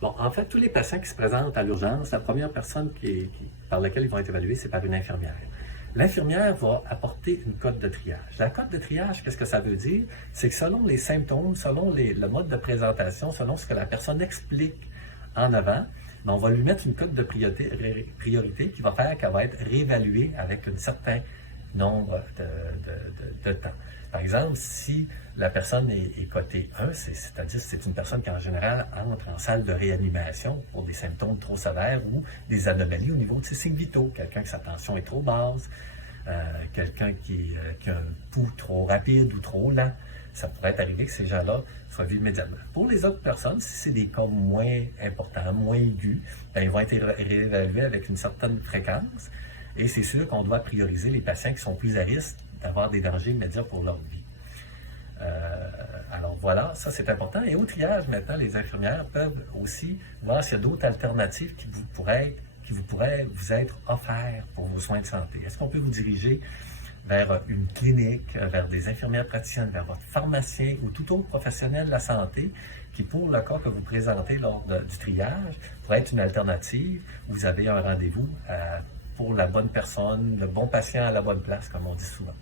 Bon, en fait, tous les patients qui se présentent à l'urgence, la première personne par laquelle ils vont être évalués, c'est par une infirmière. L'infirmière va apporter une cote de triage. La cote de triage, qu'est-ce que ça veut dire? C'est que selon les symptômes, selon le mode de présentation, selon ce que la personne explique en avant, on va lui mettre une cote de priorité qui va faire qu'elle va être réévaluée avec un certain nombre de temps. Par exemple, si la personne est cotée 1, c'est-à-dire que c'est une personne qui en général entre en salle de réanimation pour des symptômes trop sévères ou des anomalies au niveau de ses signes vitaux, quelqu'un que sa tension est trop basse, quelqu'un qui a un pouls trop rapide ou trop lent. Ça pourrait arriver que ces gens-là soient vus immédiatement. Pour les autres personnes, si c'est des cas moins importants, moins aigus, ils vont être réévalués avec une certaine fréquence. Et c'est sûr qu'on doit prioriser les patients qui sont plus à risque d'avoir des dangers immédiats pour leur vie. Alors voilà, ça c'est important. Et au triage, maintenant, les infirmières peuvent aussi voir s'il y a d'autres alternatives qui vous pourraient vous être offertes pour vos soins de santé. Est-ce qu'on peut vous diriger vers une clinique, vers des infirmières praticiennes, vers votre pharmacien ou tout autre professionnel de la santé qui, pour le cas que vous présentez lors du triage, pourrait être une alternative où vous avez un rendez-vous pour la bonne personne, le bon patient à la bonne place, comme on dit souvent.